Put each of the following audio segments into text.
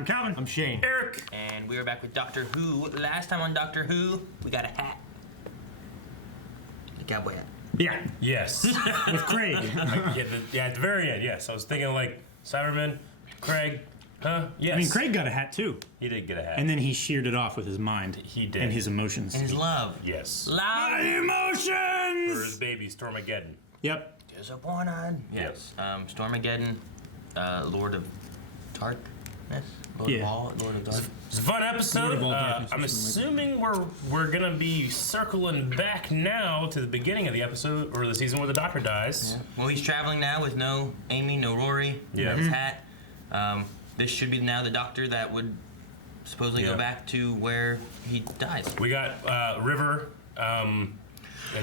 I'm Calvin. I'm Shane. Eric. And we are back with Doctor Who. Last time on Doctor Who, we got a hat. A cowboy hat. Yeah. Yes. With Craig. At the very end, yes. I was thinking like Cyberman, Craig, huh? Yes. I mean, Craig got a hat too. He did get a hat. And then he sheared it off with his mind. He did. And his emotions. And his love. Yes. Love. My emotions! For his baby, Stormageddon. Yep. Disappointed. Yes. Stormageddon, Lord of Darkness. Lord of all. Lord of Dark. It's a fun episode. I'm assuming we're gonna be circling back now to the beginning of the episode or the season where the Doctor dies. Yeah. Well, he's traveling now with no Amy, no Rory, no his hat. This should be now the Doctor that would supposedly go back to where he dies. We got River and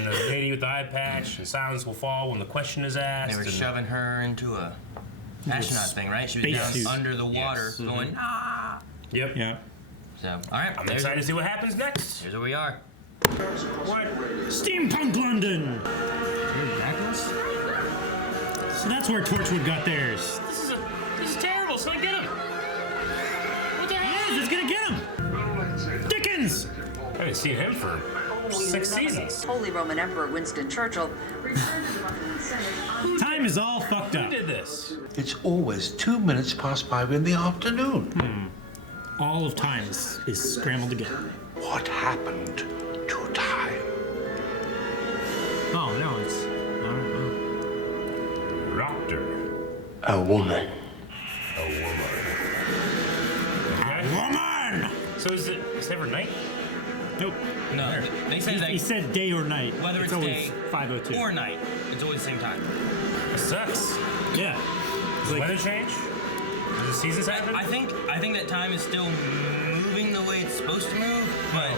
the lady with the eye patch, and silence will fall when the question is asked. They were shoving her into a astronaut thing, right? She was down suit. under the water going, ah! Yep. Yeah. So, all right. I'm excited to see what happens next. Here's where we are. What? Steampunk London! So that's where Torchwood got theirs. This is terrible. So I get him. What the hell? Yes, it's gonna get him! Dickens! I haven't seen him for 6 seasons. Holy Roman Emperor Winston Churchill. Time is all fucked up. Who did this? It's always 2 minutes past 5 in the afternoon. All of time is scrambled together. What happened to time? Oh, no, it's... Doctor. A woman. A woman. Okay. Woman! So is it every night? Nope. No, they say He said day or night. whether it's always day 5:02. or night, it's always the same time. It sucks. Yeah. Does the weather change? Does the seasons happen? I think that time is still moving the way it's supposed to move, but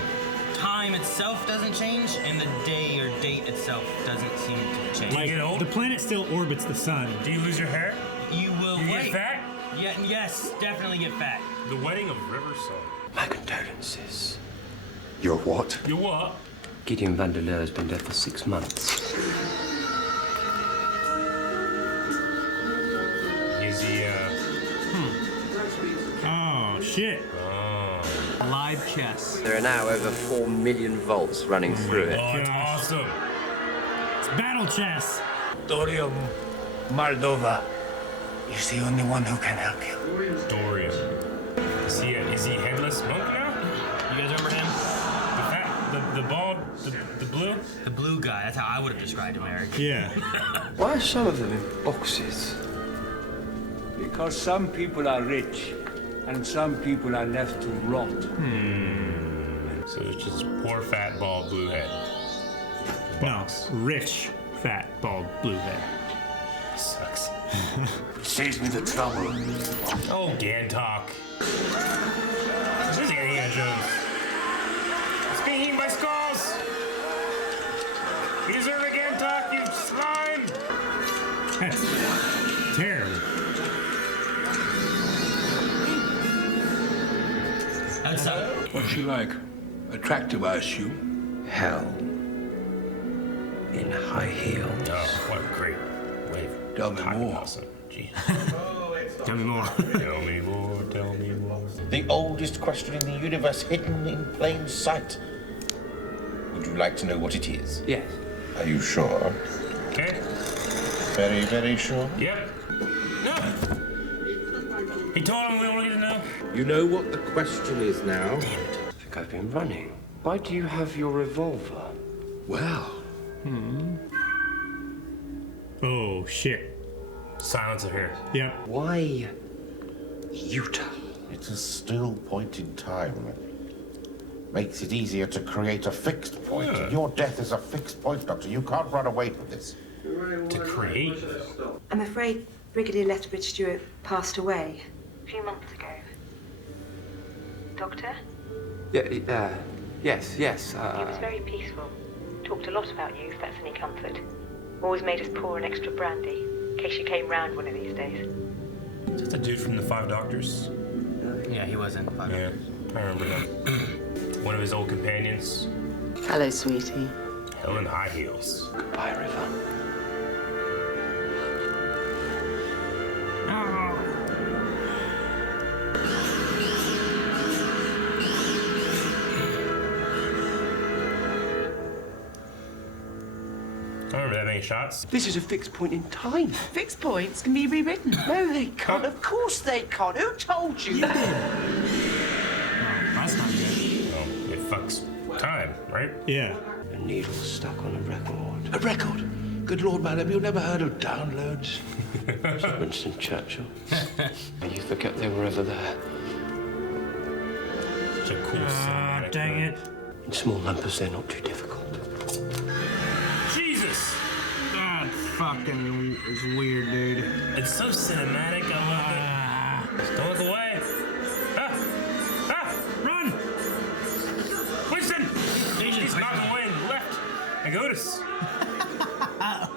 time itself doesn't change, and the day or date itself doesn't seem to change. Do you get old? The planet still orbits the sun. Do you lose your hair? You will Do you wait. get fat? Yeah, yes, definitely get fat. The wedding of River Song. My condolences. Your what? You what? Gideon Vandeleur has been dead for 6 months. Is he, Oh, shit. Live chess. There are now over 4 million volts running through it. Oh, it's Gosh. awesome. It's battle chess. Dorium Moldova is the only one who can help you. Dorian. Is he headless monk now? You guys remember him? The fat, the bald, the blue? The blue guy. That's how I would have described him, Eric. Yeah. Why are some of them in boxes? Because some people are rich and some people are left to rot. So it's just poor fat bald blue head. No, rich, fat, bald, blue head. Sucks. It saves me the trouble. Oh, Gantok. This is Indiana Jones. It's being eaten by skulls. You deserve it, Gantok, you slime. That's terrible. That's What's she like? Attractive, I assume. Hell. In high heels. Oh, what a great way of Tell me talking more. about something. Jeez. Tell me more. Tell me more, tell me more. The oldest question in the universe hidden in plain sight. Would you like to know what it is? Yes. Are you sure? Okay. Very, very sure? Yep. No. He told him we don't need to know. You know what the question is now? I think I've been running. Why do you have your revolver? Well, Oh, shit. Silence of hair. Yep. Why Utah? It's a still point in time. Makes it easier to create a fixed point. Yeah. Your death is a fixed point, Doctor. You can't run away from this. To create. I'm afraid Brigadier Lethbridge Stewart passed away a few months ago. Doctor? Yes. He was very peaceful. Talked a lot about you, if that's any comfort. Always made us pour an extra brandy, in case you came round one of these days. Is that the dude from the Five Doctors? Yeah, he was in Five Yeah, I remember him. One of his old companions. Hello, sweetie. Helen High Heels. Goodbye, River. any shots? This is a fixed point in time. Fixed points can be rewritten. No, they can't. Of course they can't. Who told you that? That's not good. Well, it fucks time, right? Yeah. A needle stuck on a record. A record? Good Lord, madam, you never heard of downloads? Winston Churchill. You forget they were ever there. Such a cool cinematic. Dang it. In small numbers, they're not too difficult. Jesus! That fucking is weird, dude. It's so cinematic. I love it. Don't look away. Ah! Ah! Run! Winston! He's knocking away and left. Like Otis.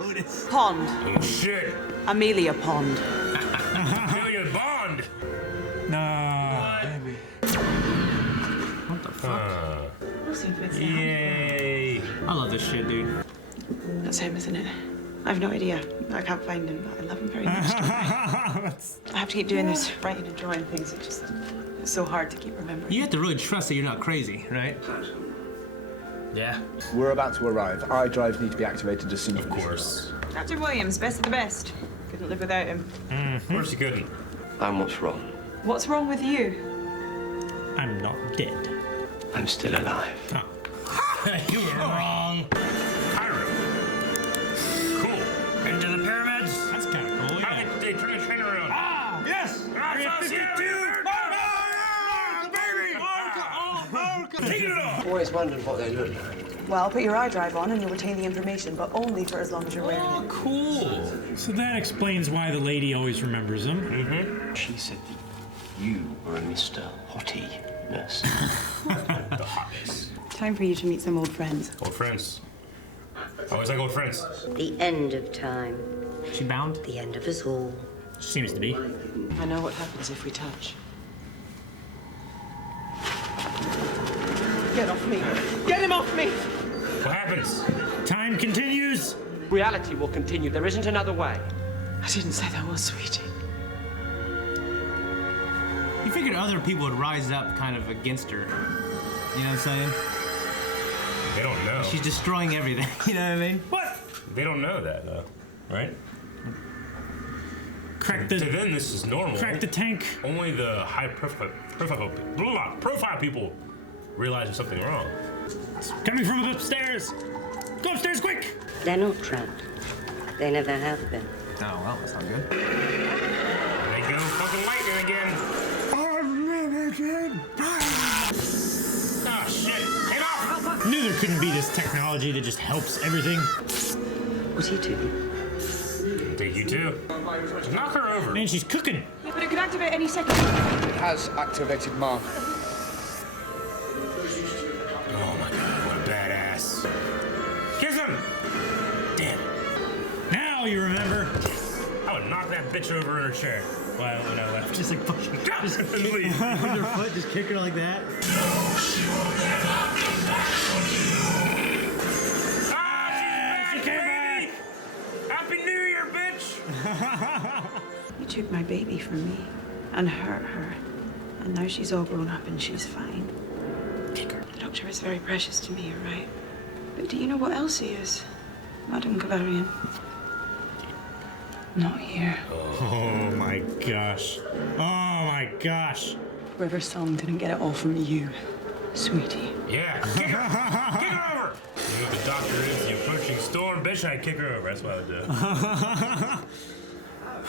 Otis. Pond. Oh, shit. Amelia Pond. Amelia Bond. No. What the fuck? Yay. I love this shit, dude. That's him, isn't it? I've no idea. I can't find him, but I love him very much. I have to keep doing this, writing and drawing things. It's so hard to keep remembering. You have to really trust that you're not crazy, right? Yeah. We're about to arrive. Eye drives need to be activated as soon as Of course. Dr. Williams, best of the best. Couldn't live without him. Of course you couldn't. And what's wrong? What's wrong with you? I'm not dead. I'm still alive. Oh. You were wrong. Cairo. Cool. Into the pyramids. That's kind of cool, How yeah. did they turn the train around? Ah! Yes! Area 52! Take it off! Always wondered what they look like. Well, put your eye drive on and you'll retain the information, but only for as long as you're wearing it. Cool. So that explains why the lady always remembers him. She said that you were a Mr. Hottie-ness. The hotness. Time for you to meet some old friends. Old friends. Always like old friends. The end of time. She bound? The end of us all. Seems to be. I know what happens if we touch. Get off me! Get him off me! What happens? Time continues. Reality will continue. There isn't another way. I didn't say that was sweetie. You figured other people would rise up kind of against her. You know what I'm saying? They don't know. She's destroying everything. You know what I mean? What? They don't know that, though. Right? Crack To the them, this is normal. crack the tank. Only the high profile people realize there's something wrong. Coming from upstairs. Go upstairs quick. They're not trapped. They never have been. Oh, well, that's not good. They go fucking lightning again. Oh shit! Take off! Knew there couldn't be this technology that just helps everything. What are you doing? Take you too. Just knock her over. Man, she's cooking. Yeah, but it could activate any second. It has activated Mark. Oh my god, what a badass. Kiss him! Damn. Now you remember. I would knock that bitch over in her chair. Well, when I left. Just like fucking Just leave. with her foot, just kick her like that. Ah, she's back, baby! Happy New Year, bitch! You took my baby from me and hurt her. And now she's all grown up and she's fine. Kick her. The doctor is very precious to me, you're right. But do you know what else he is? Madame Galarian. Not here. Oh my gosh. Oh my gosh. River Song didn't get it all from you, sweetie. Yeah, kick her! Kick her over! You know what the doctor is? The approaching storm. Bitch, I'd kick her over. That's what I would do.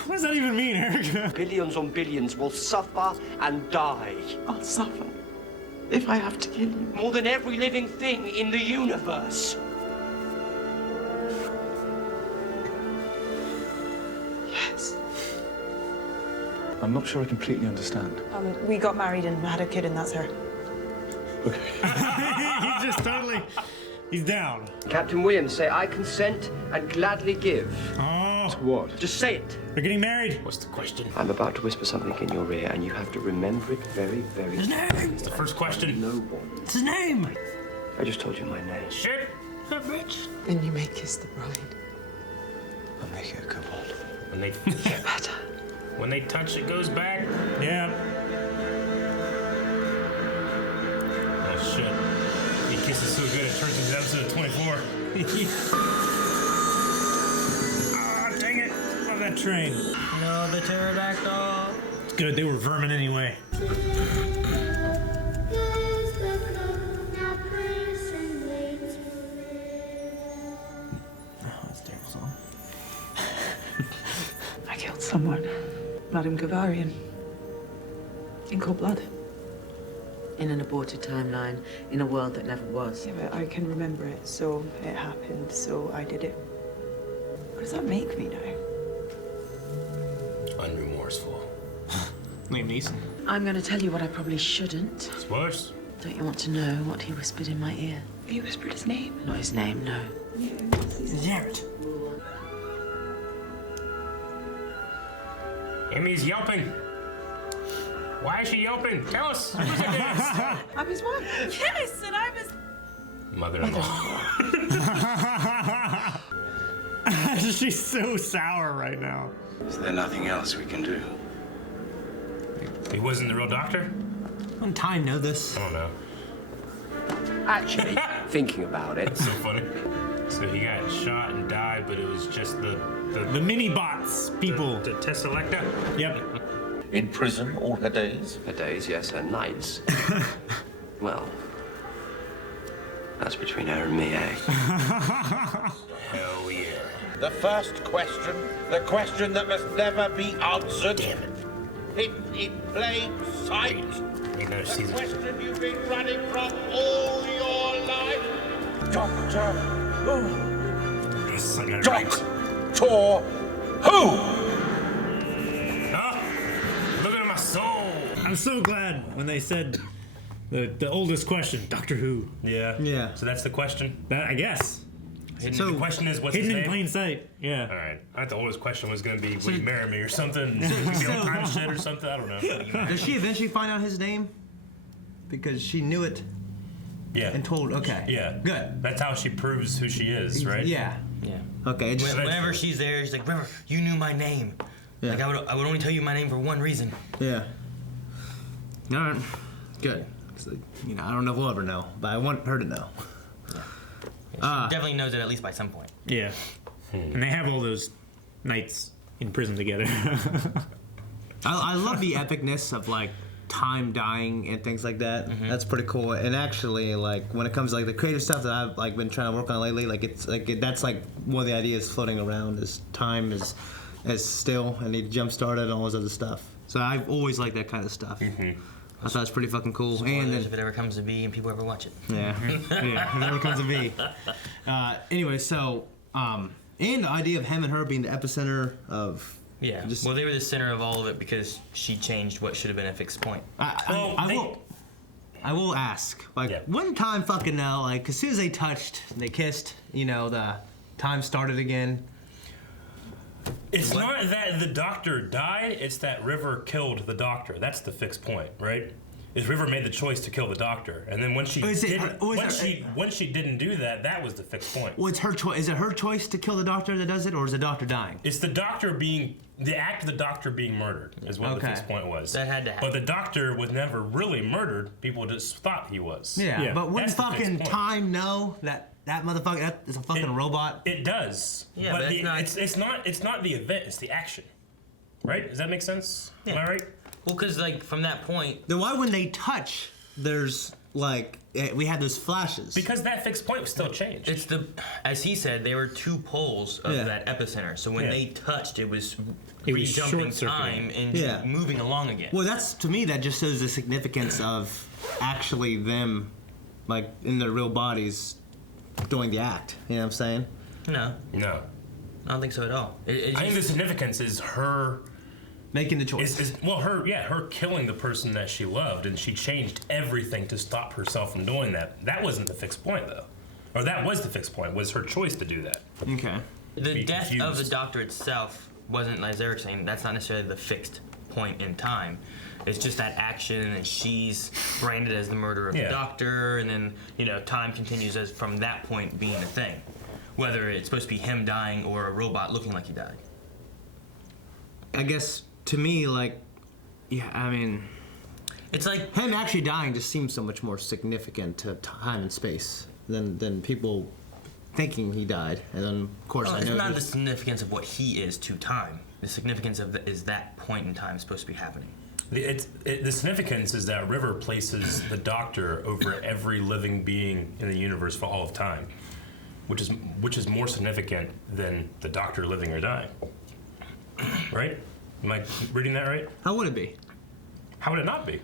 What does that even mean, Eric? Billions on billions will suffer and die. I'll suffer if I have to kill you. More than every living thing in the universe. Yes. I'm not sure I completely understand. We got married and had a kid, and that's her. He's just totally. He's down. Captain Williams, say I consent and gladly give. Oh. What? Just say it. They're getting married. What's the question? I'm about to whisper something in your ear, and you have to remember it very, very His name! It's the first question. No one. It's his name! I just told you my name. Shit! That bitch. Then you may kiss the bride. I'll make it a good one. When they Better. when they touch, it goes back. Yeah. Oh shit! He kisses so good it turns into episode 24. that train. No, the pterodactyl. It's good, they were vermin anyway. I killed someone. Madame Gavarian. In cold blood. In an aborted timeline, in a world that never was. Yeah, but I can remember it, so it happened, so I did it. What does that make me now? Unremorseful. Liam Neeson. I'm going to tell you what I probably shouldn't. Spoilers? Don't you want to know what he whispered in my ear? He whispered his name. Not his name, no. Jarrett. Amy's yelping. Why is she yelping? Tell us. Who's against? I'm his wife. Yes, and I was... Mother-in-law. She's so sour right now. Is there nothing else we can do? He wasn't the real doctor? Doesn't Time know this? I don't know. Actually, thinking about it. That's so funny. So he got shot and died, but it was just the mini bots people. The Tesselecta? Yep. In prison all her days? Her days, yes, her nights. Well, that's between her and me, eh? Hell yeah. The first question, the question that must never be answered. Damn it. Hidden in plain sight. You never see The question you've been running from all your life. Doctor Who? Yes, I got it Doctor Who? Oh, look at my soul. I'm so glad when they said the oldest question, Doctor Who. Yeah. Yeah. So that's the question? That, I guess. The question is, what's his Hidden name? in plain sight. Yeah. All right. I thought the oldest question was going to be, will you marry me or something? Be on time shit or something? I don't know. Does she eventually find out his name? Because she knew it. Yeah. And told. Okay. Yeah. Good. That's how she proves who she is, right? Yeah. Yeah. Okay. Just, Whenever she's there, she's like, River, you knew my name. Yeah. Like, I would only tell you my name for one reason. Yeah. All right. Good. So, you know, I don't know if we'll ever know, but I want her to know. She definitely knows it at least by some point. Yeah. And they have all those nights in prison together. I love the epicness of like Time dying and things like that. Mm-hmm. That's pretty cool. And actually, like when it comes to like the creative stuff that I've like been trying to work on lately, like it's like that's like one of the ideas floating around is time is still and he jump started and all this other stuff. So I've always liked that kind of stuff. Mm-hmm. I thought it's pretty fucking cool. Spoilers And then, if it ever comes to be and people ever watch it. yeah, yeah, it never comes to be. Anyway, so and the idea of him and her being the epicenter of Yeah. Well, they were the center of all of it because she changed what should have been a fixed point. I will ask, like, wouldn't Time fucking know? Like, as soon as they touched, they kissed, you know, the time started again. It's not that the doctor died, it's that River killed the doctor. That's the fixed point, right? Is River made the choice to kill the doctor. And then when she didn't do that, that was the fixed point. Well, it's her choice. Is it her choice to kill the doctor that does it, or is the doctor dying? It's the act of the doctor being murdered is what the fixed point was. That had to happen. But the doctor was never really murdered. People just thought he was. Yeah, but wouldn't That's the fixed fucking point. Time know that motherfucker that is a fucking robot? It does. Yeah, but but it's not the event, it's the action. Right? Does that make sense? Yeah. Am I right? Well, because like from that point, Then why when they touch, there's like we had those flashes? Because that fixed point was still changed. it's as he said, they were two poles of Yeah. that epicenter. So when they touched, it was It was re-jumping short-circuiting. time and Yeah. moving along again. Well, that's to me that just shows the significance of actually them, like in their real bodies, doing the act. You know what I'm saying? No, No. I don't think so at all. I think the significance is her making the choice. Her killing the person that she loved, and she changed everything to stop herself from doing that. That wasn't the fixed point, though. Or that was the fixed point, was her choice to do that. Okay. The death of the confused. doctor itself wasn't, like Eric saying, that's not necessarily the fixed point in time. It's just that action, and she's branded as the murderer of the doctor, and then, you know, time continues as from that point being a thing. Whether it's supposed to be him dying or a robot looking like he died. I guess to me, like, yeah, I mean, it's like him actually dying just seems so much more significant to time and space than people thinking he died. And then, of course, Well, I it's know not the significance of what he is to time. the significance of is that point in time supposed to be happening? The significance is that River places the Doctor over every living being in the universe for all of time, which is more significant than the Doctor living or dying. Right? Am I reading that right? How would it be? How would it not be?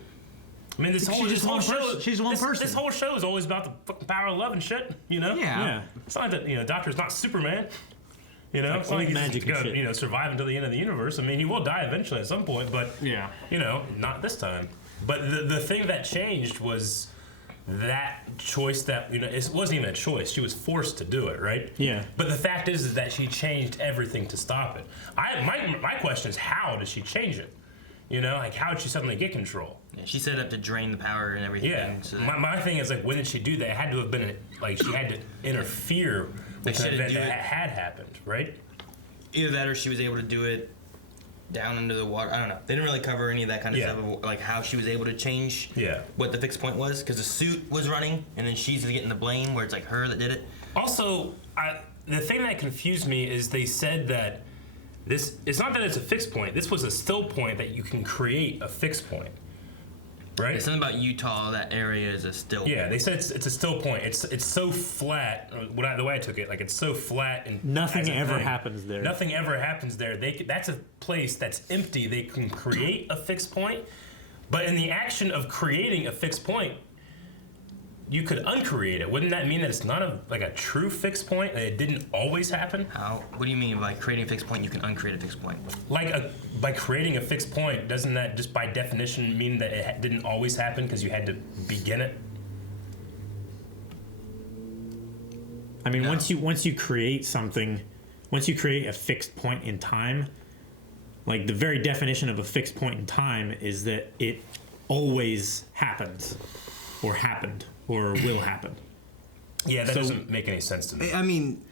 I mean, this whole show. She's one person. This whole show is always about the fucking power of love and shit. You know? Yeah. It's not that Doctor's not Superman. You know, it's not like he's magic just and gonna, survive until the end of the universe. I mean, he will die eventually at some point, but not this time. But the thing that changed was that choice that it wasn't even a choice. She was forced to do it, right? Yeah. But the fact is that she changed everything to stop it. My question is, how did she change it? Like how did she suddenly get control? Yeah, she set up to drain the power and everything. Yeah. So my thing is when did she do that? It had to have been she had to interfere with the event that had happened, right? Either that or she was able to do it down into the water. I don't know. They didn't really cover any of that kind of stuff, like how she was able to change what the fixed point was, because the suit was running, and then she's getting the blame where it's like her that did it. Also, the thing that confused me is they said that it's not that it's a fixed point. This was a still point that you can create a fixed point. Right? There's something about Utah, that area is a still point. Yeah, they said it's a still point. It's so flat. The way I took it, it's so flat and nothing ever happens there. Nothing ever happens there. That's a place that's empty. They can create a fixed point, but in the action of creating a fixed point, you could uncreate it. Wouldn't that mean that it's not a true fixed point? That it didn't always happen? How? What do you mean by creating a fixed point? You can uncreate a fixed point. By creating a fixed point, doesn't that just by definition mean that it didn't always happen because you had to begin it? I mean, once you create something, once you create a fixed point in time, the very definition of a fixed point in time is that it always happens, or happened, or will happen. Yeah, that doesn't make any sense to me. I mean,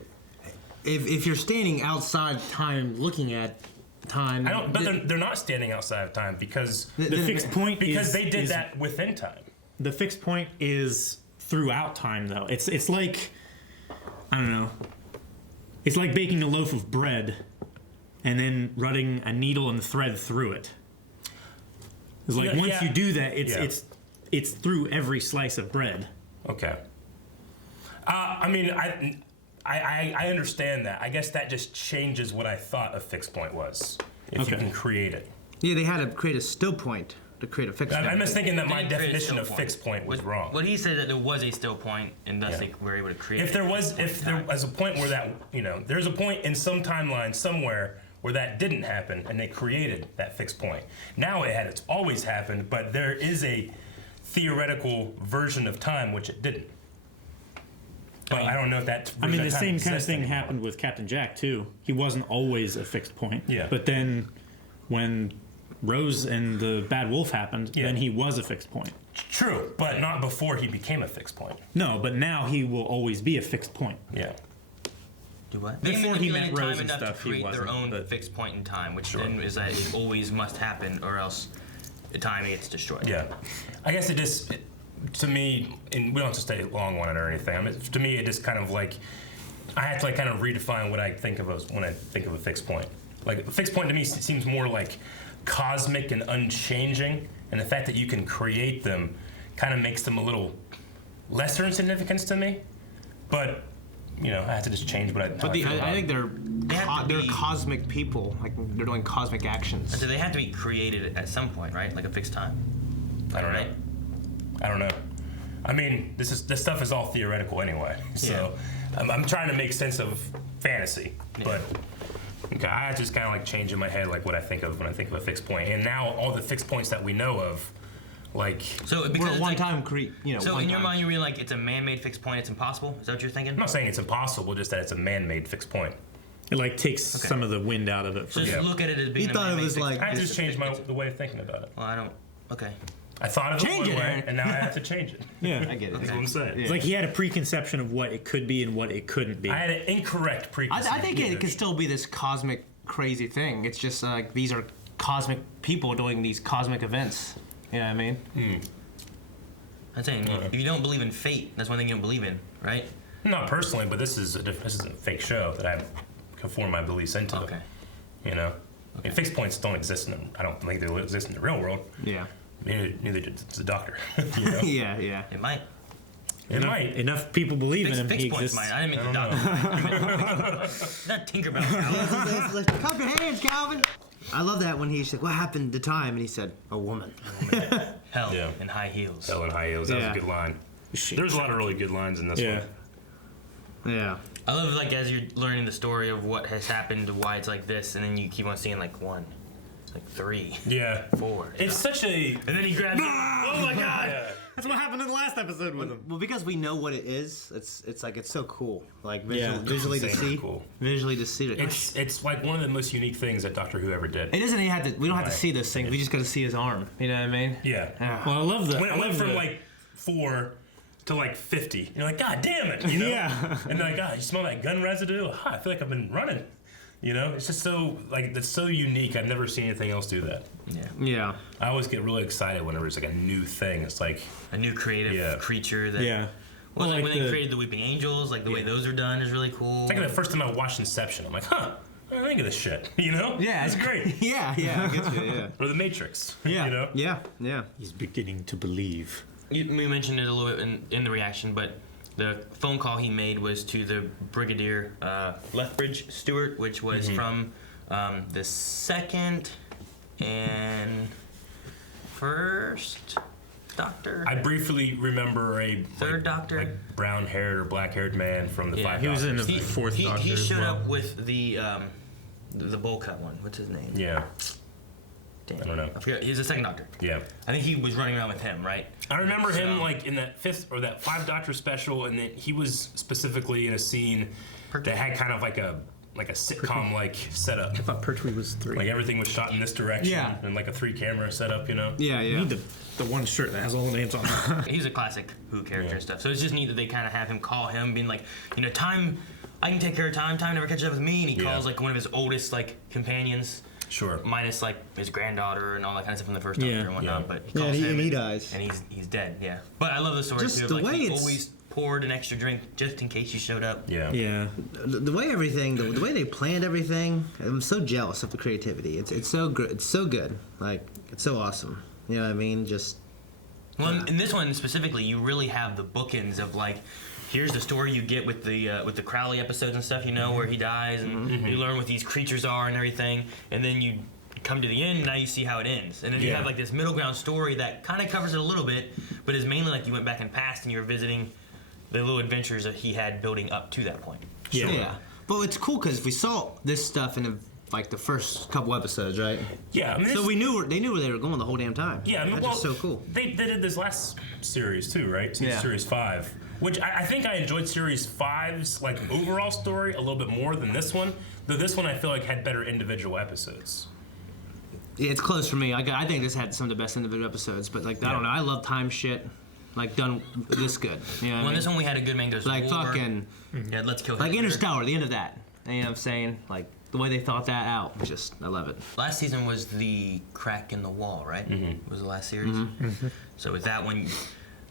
if you're standing outside time, looking at time, but they're not standing outside of time because the fixed point they did that within time. The fixed point is throughout time, though. It's like, I don't know. It's like baking a loaf of bread and then running a needle and thread through it. It's like once you do that, it's through every slice of bread. Okay. I mean, I understand that. I guess that just changes what I thought a fixed point was. If you can create it. Yeah, they had to create a still point to create a fixed point. I'm just thinking that my definition of fixed point was wrong. What he said that there was a still point, and thus they were able to create. If there was a point where that there's a point in some timeline somewhere where that didn't happen, and they created that fixed point. Now it's always happened, but there is a theoretical version of time which it didn't. But I don't know if that. I mean, the same kind of thing happened with Captain Jack too. He wasn't always a fixed point. Yeah. But then, when Rose and the Bad Wolf happened, then he was a fixed point. True, but not before he became a fixed point. No, but now he will always be a fixed point. Yeah. Do what? Before he met Rose time and enough stuff, to create he wasn't. Their own fixed point in time, which then is that it always must happen, or else the time gets destroyed. Yeah, I guess it just. To me, and we don't have to stay long on it or anything. I mean, to me, it just kind of I have to kind of redefine what I think of when I think of a fixed point. A fixed point to me seems more like cosmic and unchanging, and the fact that you can create them kind of makes them a little lesser in significance to me. But I have to just change what I. But I think they're cosmic people. They're doing cosmic actions. So they have to be created at some point, right? Like a fixed time. I don't know. I don't know. I mean, this stuff is all theoretical anyway. So I'm trying to make sense of fantasy, but I just kind of change in my head what I think of when I think of a fixed point. And now all the fixed points that we know of, so we're one time So in your mind, you read it's a man-made fixed point. It's impossible. Is that what you're thinking? I'm not saying it's impossible, just that it's a man-made fixed point. It takes some of the wind out of it. So just look at it as being. You thought it was I just changed the way of thinking about it. Well, I don't. Okay. I thought of it one way, and now I have to change it. Yeah, I get it. That's what I'm saying. It's like he had a preconception of what it could be and what it couldn't be. I had an incorrect preconception. I think it could still be this cosmic crazy thing. It's just these are cosmic people doing these cosmic events. You know what I mean? I'm saying if you don't believe in fate, that's one thing you don't believe in, right? Not personally, but this is a fake show that I conform my beliefs into. Okay. And fixed points don't exist I don't think they exist in the real world. Yeah. Neither does the Doctor. You know? Yeah. It might. Enough people believe in him. Fixed points might. I didn't mean the Doctor. Not Tinkerbell. Calvin. Clap your hands, Calvin. I love that when he's like, "What happened to time?" And he said, "A woman." Hell in high heels. Hell in high heels. That was a good line. There's a lot of really good lines in this one. Yeah. I love like as you're learning the story of what has happened, why it's like this, and then you keep on seeing like 1, like 3, 4. It's such a. And then he grabs. Oh my God! Yeah. That's what happened in the last episode with him. Well, because we know what it is, it's like it's so cool. Like Yeah. visually to see. Cool. Visually to see it. It's like one of the most unique things that Doctor Who ever did. It doesn't even have to. We don't have to see those things. We just got to see his arm. You know what I mean? Yeah. Well, I love that. When it went from like 4 to like 50, you're like, God damn it, you know? Yeah. And like, God, you smell that gun residue? I feel like I've been running. You know, it's just so like that's so unique. I've never seen anything else do that. Yeah. I always get really excited whenever it's like a new thing. It's like a new creative creature that. Yeah. Well, like when they created the Weeping Angels, like the way those are done is really cool. It's like the first time I watched Inception, I'm like, huh, I didn't think of this shit. You know? Yeah, it's great. Yeah, I get you. Yeah. Or The Matrix. Yeah. You know? Yeah. He's beginning to believe. We mentioned it a little bit in the reaction, but the phone call he made was to the Brigadier Lethbridge Stewart, which was from the second and first Doctor. I briefly remember a third Doctor, like brown-haired or black-haired man from the Five he was Doctors. in the fourth Doctor. He as showed well. up with the bowl cut one. What's his name? Yeah. Damn. I don't know. I forget. He's the second Doctor. Yeah. I think he was running around with him, right? I remember him like in that fifth or that Five Doctor special, and then he was specifically in a scene that had kind of like a sitcom like setup. I thought Pertwee was 3. Like everything was shot in this direction, Yeah. and like a 3-camera setup, you know. Yeah. You need the one shirt that has all the names on it. He's a classic Who character and stuff. So it's just neat that they kind of have him call him, being like, time, I can take care of time. Time never catches up with me, and he calls like one of his oldest like companions. Sure. Minus like his granddaughter and all that kind of stuff from the first Doctor and whatnot. But he Yeah, calls him and he dies. and he's dead. Yeah. But I love the story Just too. the Like way he it's- always poured an extra drink just in case you showed up. Yeah. Yeah. The way everything, the way they planned everything, I'm so jealous of the creativity. It's so good. It's so good. Like it's so awesome. You know what I mean? Just. Well, in this one specifically, you really have the bookends of like, here's the story you get with the Crowley episodes and stuff, you know, where he dies and you learn what these creatures are and everything, and then you come to the end. Now you see how it ends, and then you have like this middle ground story that kind of covers it a little bit, but is mainly like you went back in past and you were visiting the little adventures that he had building up to that point. Yeah. But it's cool because we saw this stuff in like the first couple episodes, right? Yeah. I mean, So they knew where they were going the whole damn time. Yeah, I mean, That's just so cool. They did this last series too, right? Yeah. Series 5, which I think I enjoyed Series 5's like overall story a little bit more than this one. Though this one I feel like had better individual episodes. Yeah, it's close for me. I think this had some of the best individual episodes, but like I don't know, I love time shit. Like done this good. You know what I mean? This one we had a good man goes like war. fucking Yeah, let's kill like Hitler. Interstellar, the end of that. You know what I'm saying? Like the way they thought that out, just I love it. Last season was the crack in the wall, right? Was the last series. So with that one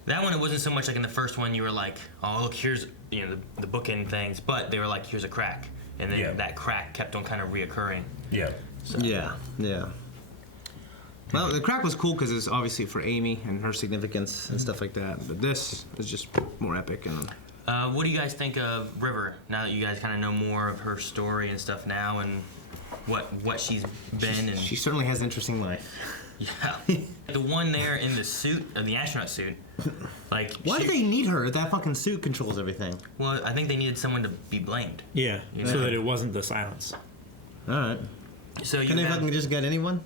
it wasn't so much like in the first one you were like, oh look, here's the bookend things, but they were like, here's a crack, and then that crack kept on kind of reoccurring. Yeah. So. Yeah. Well, the crack was cool because it's obviously for Amy and her significance and stuff like that. But this is just more epic and. What do you guys think of River now that you guys kind of know more of her story and stuff now, and what she's been? And she certainly has an interesting life. Yeah, the one there in the suit, the astronaut suit, like. Why do they need her if that fucking suit controls everything? Well, I think they needed someone to be blamed. Yeah, You so know? that it wasn't the silence. All right. So you Can they have- fucking just get anyone?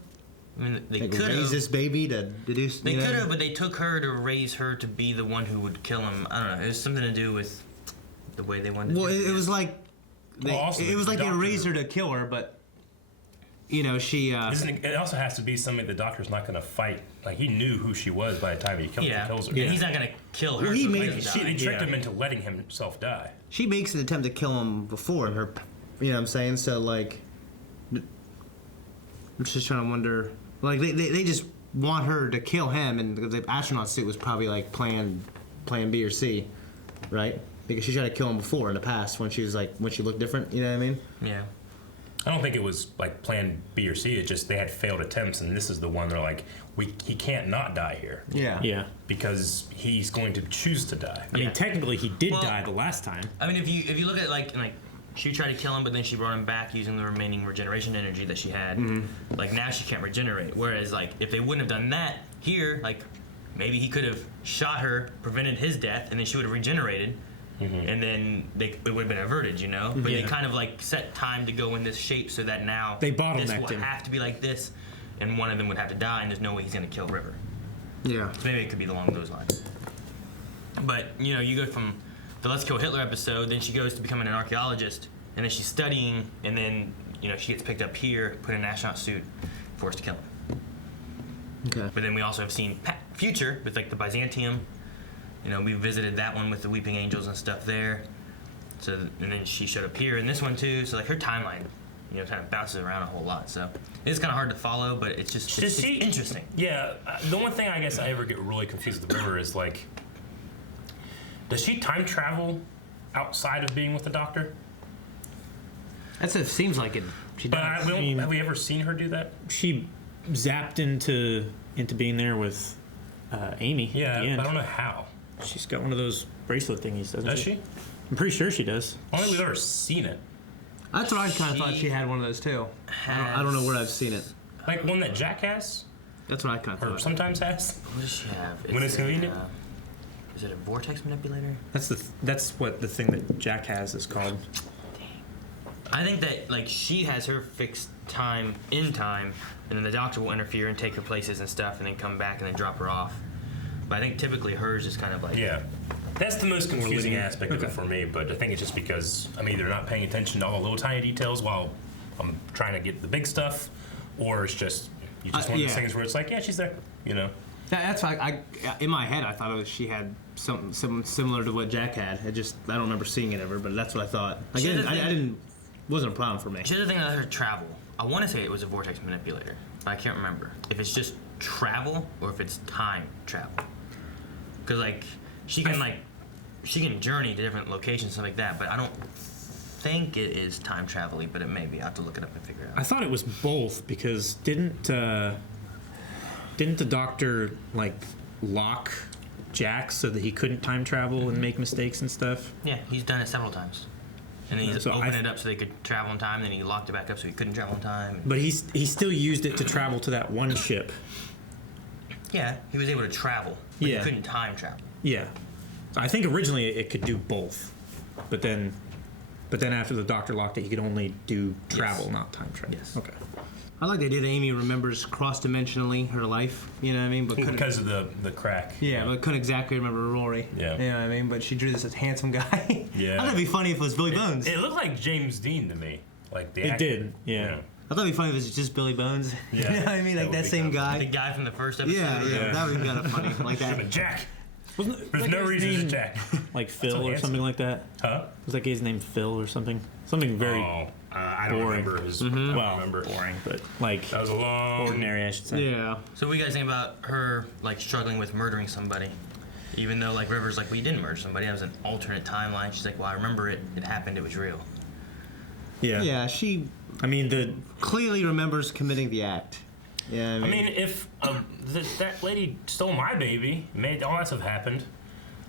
I mean, they Like could raise have. this baby to deduce. They you know? could have, but they took her to raise her to be the one who would kill him. I don't know. It was something to do with the way they wanted. Well, to do it was like. Well, also it was the like they doctor- raised her to kill her, but. You know, she. It also has to be somebody the Doctor's not going to fight. Like he knew who she was by the time he kills her. And he's not gonna kill her. Well, he so made- he They dies. tricked him into letting himself die. She makes an attempt to kill him before her. You know what I'm saying? So like. I'm just trying to wonder. Like they just want her to kill him, and the astronaut suit was probably like plan B or C, right? Because she tried to kill him before in the past when she was like when she looked different. You know what I mean? Yeah. I don't think it was like plan B or C. It's just they had failed attempts, and this is the one they're like, he can't not die here. Yeah. Because he's going to choose to die. I mean, technically, he did die the last time. I mean, if you look at like she tried to kill him, but then she brought him back using the remaining regeneration energy that she had. Like now she can't regenerate. Whereas like if they wouldn't have done that here, like maybe he could have shot her, prevented his death, and then she would have regenerated. And then it would have been averted, you know? But they kind of like set time to go in this shape so that now they this bottlenecked will him. have to be like this, and one of them would have to die, and there's no way he's going to kill River. Yeah. So maybe it could be along those lines. But, you know, you go from the Let's Kill Hitler episode, then she goes to becoming an archaeologist, and then she's studying, and then, you know, she gets picked up here, put in an astronaut suit, forced to kill him. Okay. But then we also have seen Future with like the Byzantium. You know, we visited that one with the Weeping Angels and stuff there. So, and then she showed up here in this one too. So like her timeline, you know, kind of bounces around a whole lot. So it's kind of hard to follow, but it's just it's interesting. Yeah, the one thing I guess I ever get really confused with the River is like, does she time travel outside of being with the Doctor? It seems like it. She does. But have we ever seen her do that? She zapped into being there with Amy. Yeah, at the end. but I don't know how. She's got one of those bracelet thingies, doesn't Does she? she? I'm pretty sure she does. I don't think we've ever seen it. That's what I kind of thought she had one of those too. I don't know where I've seen it. Like one that Jack has? That's what I kind of Or thought. sometimes has? What does she have? When it's convenient? Is it a vortex manipulator? That's what the thing that Jack has is called. I think that like she has her fixed time in time, and then the Doctor will interfere and take her places and stuff, and then come back and then drop her off. But I think typically hers is kind of like That's the most confusing aspect of it for me, but I think it's just because I'm either not paying attention to all the little tiny details while I'm trying to get the big stuff, or it's just one of those things where it's like, yeah, she's there, you know. That's why I in my head I thought she had something similar to what Jack had. I don't remember seeing it ever, but that's what I thought. Wasn't a problem for me. She's the thing about her travel. I want to say it was a vortex manipulator, but I can't remember if it's just travel or if it's time travel. Because like she can journey to different locations, stuff like that, but I don't think it is time travel-y, but it may be. I will have to look it up and figure it out. I thought it was both because didn't the Doctor like lock Jack so that he couldn't time travel and make mistakes and stuff? Yeah, he's done it several times. And then he's opened it up so they could travel in time, then he locked it back up so he couldn't travel in time. But he still used it to travel to that one ship. Yeah, he was able to travel, but he couldn't time travel. Yeah. I think originally it could do both. But then after the Doctor locked it, he could only do travel, not time travel. Yes. Okay. I like the idea that Amy remembers cross-dimensionally her life, you know what I mean? But because of the crack. Yeah, but couldn't exactly remember Rory. Yeah. You know what I mean? But she drew this as handsome guy. Yeah. I thought it'd be funny if it was Billy Bones. It looked like James Dean to me. Like the It actor. did, yeah. I thought it'd be funny if it was just Billy Bones. Yeah. You know what I mean? Like that same guy. The guy from the first episode. Yeah, that would be kind of funny. Like that. Jack. Wasn't There's no reason to Jack. Like Phil or something like that? Huh? Was that guy's name Phil or something? Something very I don't boring. remember his. Well, I don't remember. boring, but like that was a long. Ordinary, I should say. Yeah. So what do you guys think about her like struggling with murdering somebody? Even though like River's like, well, you didn't murder somebody. That was an alternate timeline. She's like, well, I remember it. It happened. It was real. Yeah. Yeah, she. I mean, clearly remembers committing the act. Yeah. I mean, if that lady stole my baby, made all that stuff happened,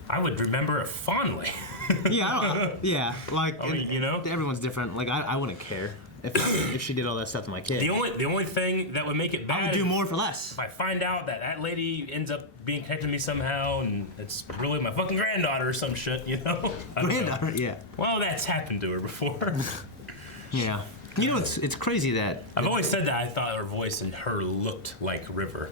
I would remember it fondly. Yeah. Like, I mean, you know, everyone's different. Like, I wouldn't care if she did all that stuff to my kid. The only thing that would make it bad. I would do more for less. If I find out that lady ends up being connected to me somehow, and it's really my fucking granddaughter or some shit, you know? Granddaughter, yeah. Well, that's happened to her before. Yeah. You know, it's crazy that I've always said that I thought her voice and her looked like River,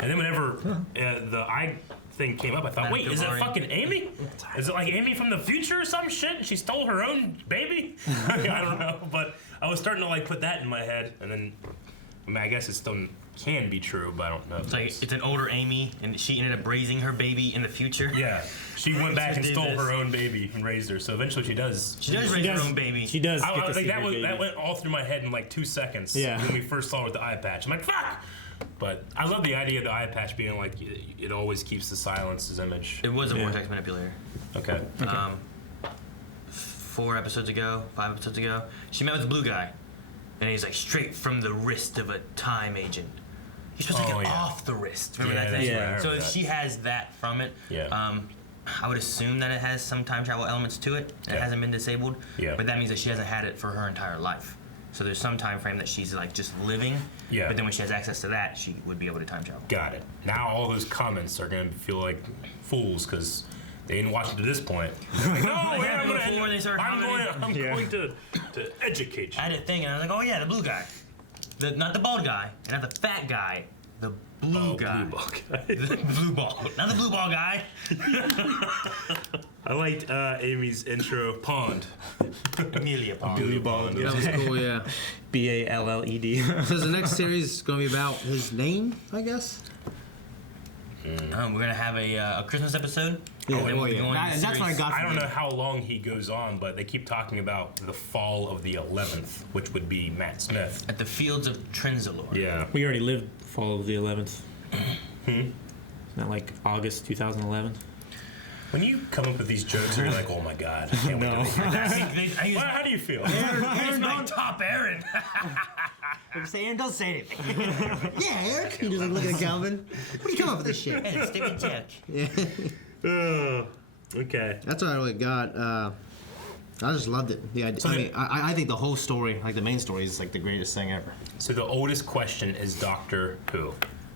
and then whenever the eye thing came up, I thought, wait, is it fucking Amy? Is it like Amy from the future or some shit? She stole her own baby? I don't know, but I was starting to like put that in my head, and then I mean, I guess it still can be true, but I don't know. It's like it's an older Amy, and she ended up raising her baby in the future. Yeah, she went back and stole her own baby and raised her. So eventually, she does. She does raise her own baby. She does. That went all through my head in like 2 seconds. Yeah. When we first saw her with the eye patch, I'm like, fuck. But I love the idea of the eye patch being like it always keeps the silence's image. It was a vortex manipulator. Okay. 5 episodes ago, she met with the blue guy, And he's like, straight from the wrist of a time agent. You're supposed to get off the wrist. Remember that thing? Yeah. So if she has that from it, I would assume that it has some time travel elements to it. It hasn't been disabled. Yeah. But that means that she hasn't had it for her entire life. So there's some time frame that she's like just living. Yeah. But then when she has access to that, she would be able to time travel. Got it. Now all those comments are gonna feel like fools because they didn't watch it to this point. Like, no, I'm going to educate you. I had a thing, and I was like, oh yeah, the blue guy, not the bald guy, and not the fat guy, the blue guy. Blue ball guy. The blue ball, not the blue ball guy. I liked Amy's intro, Pond. Amelia Pond. Amelia Pond. That was cool, yeah. B-A-L-L-E-D. So the next series is going to be about his name, I guess? We're going to have a Christmas episode. Yeah, that's what I got. I don't know how long he goes on, but they keep talking about the fall of the 11th, which would be Matt Smith. At the Fields of Trinzalore. Yeah. We already lived fall of the 11th. Isn't that like August 2011? When you come up with these jokes, you're like, oh my God, I can't wait to hear this. How do you feel? Here's my top Aaron. Aaron, don't say anything. Yeah, Eric. He doesn't look at Calvin. What do you come up with this shit? Hey, stupid joke. Yeah. Okay. That's what I really got. I just loved it. The idea. So I think the whole story, like the main story, is like the greatest thing ever. So the oldest question is Doctor Who.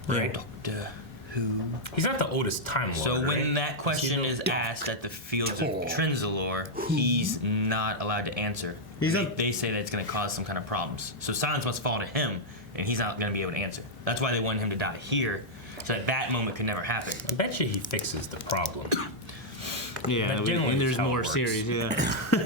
Right. Doctor Who. He's not the oldest Time Lord. So when right? that question is asked at the Fields of Trinzalore, he's not allowed to answer. They say that it's going to cause some kind of problems. So silence must fall to him, and he's not going to be able to answer. That's why they wanted him to die here, so that moment could never happen. I bet you he fixes the problem. Yeah, and there's more series. Yeah,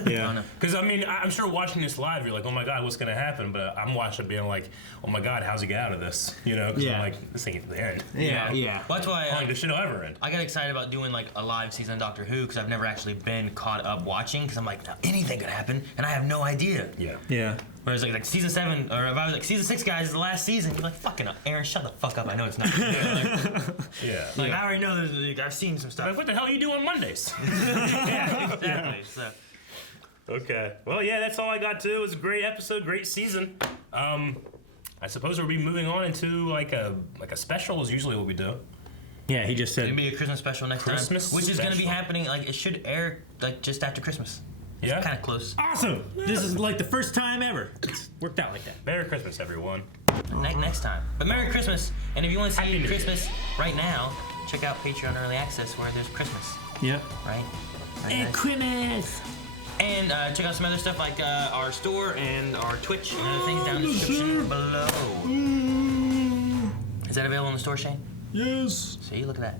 yeah. Because I mean, I'm sure watching this live, you're like, oh my God, what's gonna happen? But I'm watching, being like, oh my God, how's he get out of this? You know? Because I'm like, this ain't the end. Yeah. Well, that's why this should ever end. I got excited about doing like a live season of Doctor Who because I've never actually been caught up watching. Because I'm like, anything could happen, and I have no idea. Yeah. Whereas like season 7, or if I was like season 6, guys, is the last season, you're like, fucking Aaron, shut the fuck up. I know it's not. I already know. I've seen some stuff. Like, what the hell you do on Mondays? Yeah, exactly. So. Okay. Well, yeah, that's all I got too. It was a great episode, great season. I suppose we'll be moving on into like a special is usually what we do. Yeah, he just said it'll be a Christmas special next time, which is going to be happening. Like it should air like just after Christmas. Yeah, kind of close. Awesome. This is like the first time ever. It's worked out like that. Merry Christmas, everyone. Next time. But Merry Christmas. And if you want to see Christmas right now, check out Patreon Early Access where there's Christmas. Yep. Right? And Christmas. And check out some other stuff like our store and our Twitch and other things down in the description below. Is that available in the store, Shane? Yes. See, look at that.